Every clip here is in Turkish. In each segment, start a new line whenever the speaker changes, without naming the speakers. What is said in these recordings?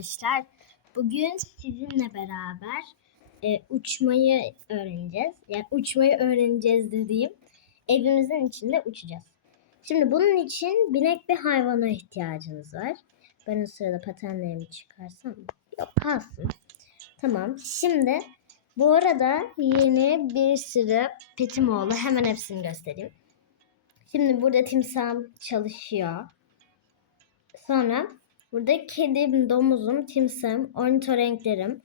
Arkadaşlar bugün sizinle beraber e, uçmayı öğreneceğiz. Yani uçmayı öğreneceğiz dediğim evimizin içinde uçacağız. Şimdi bunun için binek bir hayvana ihtiyacınız var. Ben o sırada patenlerimi çıkarsam? Yok kalsın. Tamam. Şimdi bu arada yeni bir sürü petim oldu. Hemen hepsini göstereyim. Şimdi burada timsahım çalışıyor. Sonra burada kedim, domuzum, timsahım, ornitorenklerim,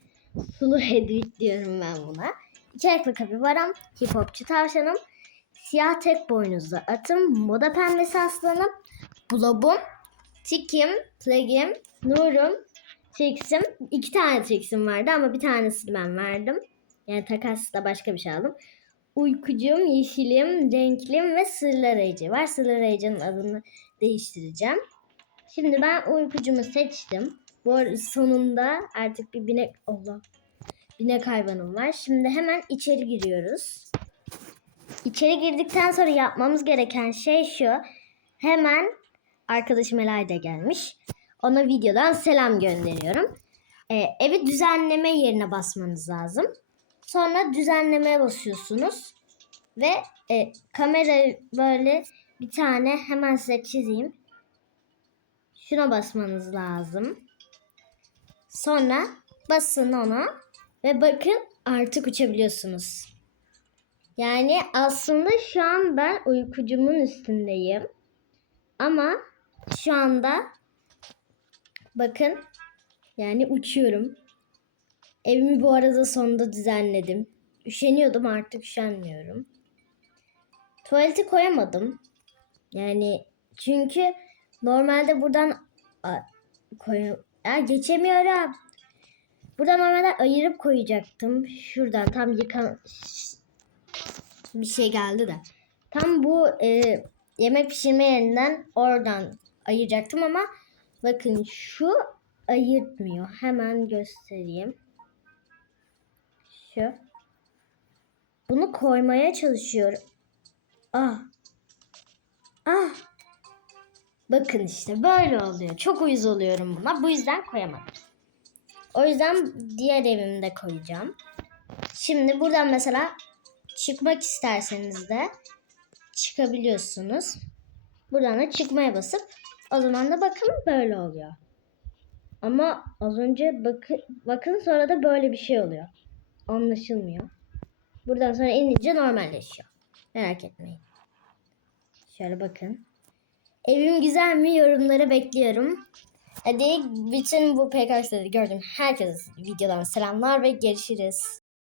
sulu hedvig diyorum ben buna. İki ayaklı kapibaram, hip hopçu tavşanım, siyah tek boynuzlu atım, moda pembesi aslanım, bulabum, tikim, plagim, nurum, trixim. İki tane trixim vardı ama bir tanesini ben verdim. Yani takasla başka bir şey aldım. Uykucum, yeşilim, renklim ve sırlar arayıcı var. Sırlar arayıcının adını değiştireceğim. Şimdi ben uykucumu seçtim. Bu sonunda artık bir binek Allah binek hayvanım var. Şimdi hemen içeri giriyoruz. İçeri girdikten sonra yapmamız gereken şey şu. Hemen arkadaşım Elay da gelmiş. Ona videodan selam gönderiyorum. Ee, evi düzenleme yerine basmanız lazım. Sonra düzenlemeye basıyorsunuz. Ve e, kamerayı böyle bir tane hemen size çizeyim. Şuna basmanız lazım. Sonra basın ona ve bakın artık uçabiliyorsunuz. Yani aslında şu an ben uykucumun üstündeyim. Ama şu anda bakın yani uçuyorum. Evimi bu arada sonunda düzenledim. Üşeniyordum artık üşenmiyorum. Tuvaleti koyamadım. Yani çünkü normalde buradan a, koy ya geçemiyorum. Buradan normalde ayırıp koyacaktım. Şuradan tam yıkan bir şey geldi de. Tam bu e, yemek pişirme yerinden oradan ayıracaktım ama bakın şu ayırtmıyor. Hemen göstereyim. Şu. Bunu koymaya çalışıyorum. Ah. Bakın işte böyle oluyor. Çok uyuz oluyorum buna. Bu yüzden koyamadım. O yüzden diğer evimde koyacağım. Şimdi buradan mesela çıkmak isterseniz de çıkabiliyorsunuz. Buradan da çıkmaya basıp o zaman da bakın böyle oluyor. Ama az önce bakın, bakın sonra da böyle bir şey oluyor. Anlaşılmıyor. Buradan sonra inince normalleşiyor. Merak etmeyin. Şöyle bakın. Evim güzel mi? Yorumları bekliyorum. Hadi bütün bu PKX'leri gördüm. Herkese videodan selamlar ve görüşürüz.